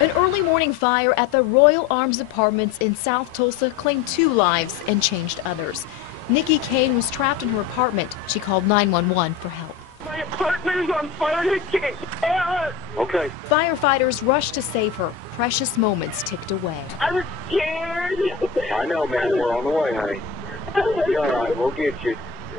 An early morning fire at the Royal Arms Apartments in South Tulsa claimed 2 lives and changed others. Nikki Kane was trapped in her apartment. She called 911 for help. My apartment is on fire. I can't get out. Okay. Firefighters rushed to save her. Precious moments ticked away. I'm scared. I know, man. We're on the way, honey. You're all right. We'll get you.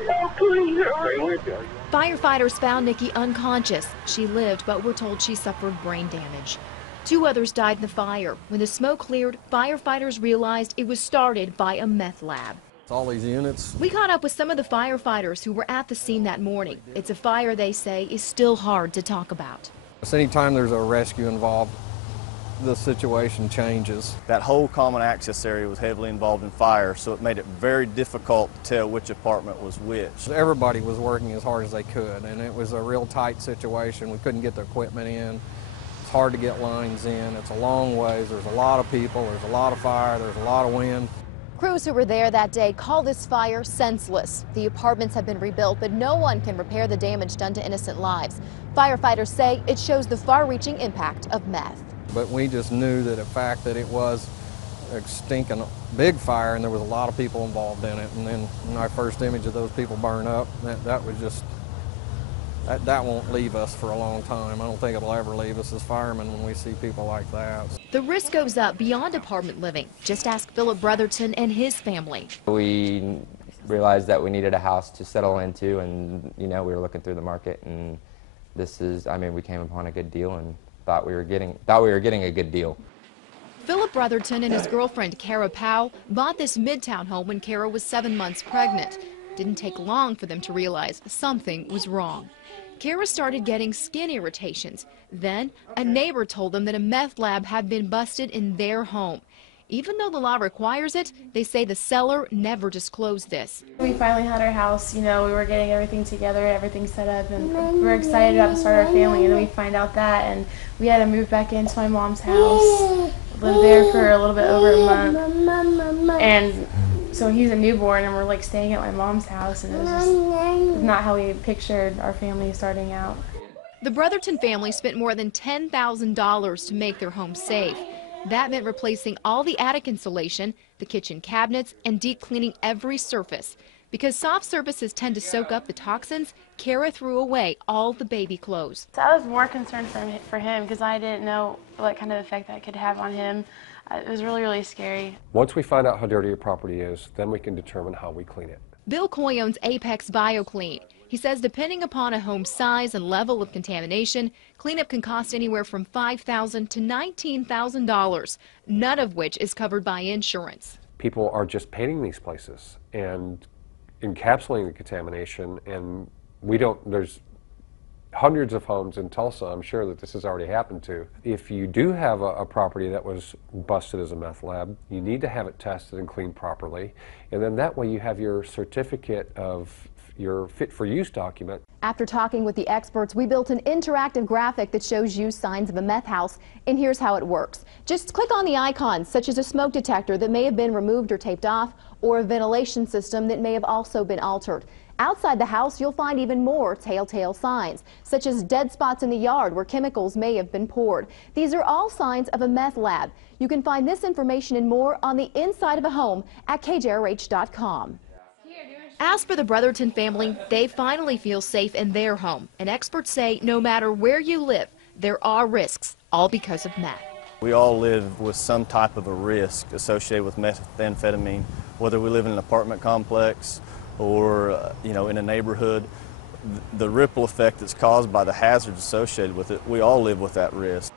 Oh, please hurry. Stay with you. Firefighters found Nikki unconscious. She lived, but we're told she suffered brain damage. 2 others died in the fire. When the smoke cleared, firefighters realized it was started by a meth lab. All these units. We caught up with some of the firefighters who were at the scene that morning. It's a fire they say is still hard to talk about. Anytime there's a rescue involved, the situation changes. That whole common access area was heavily involved in fire, so it made it very difficult to tell which apartment was which. Everybody was working as hard as they could, and it was a real tight situation. We couldn't get the equipment in. It's hard to get lines in. It's a long ways. There's a lot of people. There's a lot of fire. There's a lot of wind. Crews who were there that day call this fire senseless. The apartments have been rebuilt, but no one can repair the damage done to innocent lives. Firefighters say it shows the far-reaching impact of meth. But we just knew that the fact that it was a stinking big fire and there was a lot of people involved in it. And then when our first image of those people burn up, that was just, that won't leave us for a long time. I don't think it'll ever leave us as firemen when we see people like that. The risk goes up beyond apartment living. Just ask Philip Brotherton and his family. We realized that we needed a house to settle into, and we were looking through the market, and we came upon a good deal and thought we were getting a good deal. Philip Brotherton and his girlfriend Kara Powell bought this midtown home when Kara was 7 months pregnant. Didn't take long for them to realize something was wrong. Kara started getting skin irritations. Then a neighbor told them that a meth lab had been busted in their home. Even though the law requires it, they say the seller never disclosed this. We finally had our house, we were getting everything together, everything set up, and we were excited about to start our family, and then we find out that, and we had to move back into my mom's house, live there for a little bit over a month, and so he's a newborn, and we're like staying at my mom's house, and it was just not how we pictured our family starting out. The Brotherton family spent more than $10,000 to make their home safe. That meant replacing all the attic insulation, the kitchen cabinets, and deep cleaning every surface. Because soft surfaces tend to soak up the toxins, Kara threw away all the baby clothes. So I was more concerned for him because I didn't know what kind of effect that could have on him. It was really, really scary. Once we find out how dirty your property is, then we can determine how we clean it. Bill Coy owns Apex BioClean. He says depending upon a home's size and level of contamination, cleanup can cost anywhere from $5,000 to $19,000, none of which is covered by insurance. People are just painting these places and encapsulating the contamination, and there's hundreds of homes in Tulsa, I'm sure that this has already happened to. If you do have a property that was busted as a meth lab, you need to have it tested and cleaned properly, and then that way you have your certificate of your fit-for-use document. After talking with the experts, we built an interactive graphic that shows you signs of a meth house, and here's how it works. Just click on the icons, such as a smoke detector that may have been removed or taped off, or a ventilation system that may have also been altered. Outside the house, you'll find even more telltale signs, such as dead spots in the yard where chemicals may have been poured. These are all signs of a meth lab. You can find this information and more on the inside of a home at kjrh.com. As for the Brotherton family, they finally feel safe in their home. And experts say no matter where you live, there are risks, all because of meth. We all live with some type of a risk associated with methamphetamine, whether we live in an apartment complex or in a neighborhood. The ripple effect that's caused by the hazards associated with it, we all live with that risk.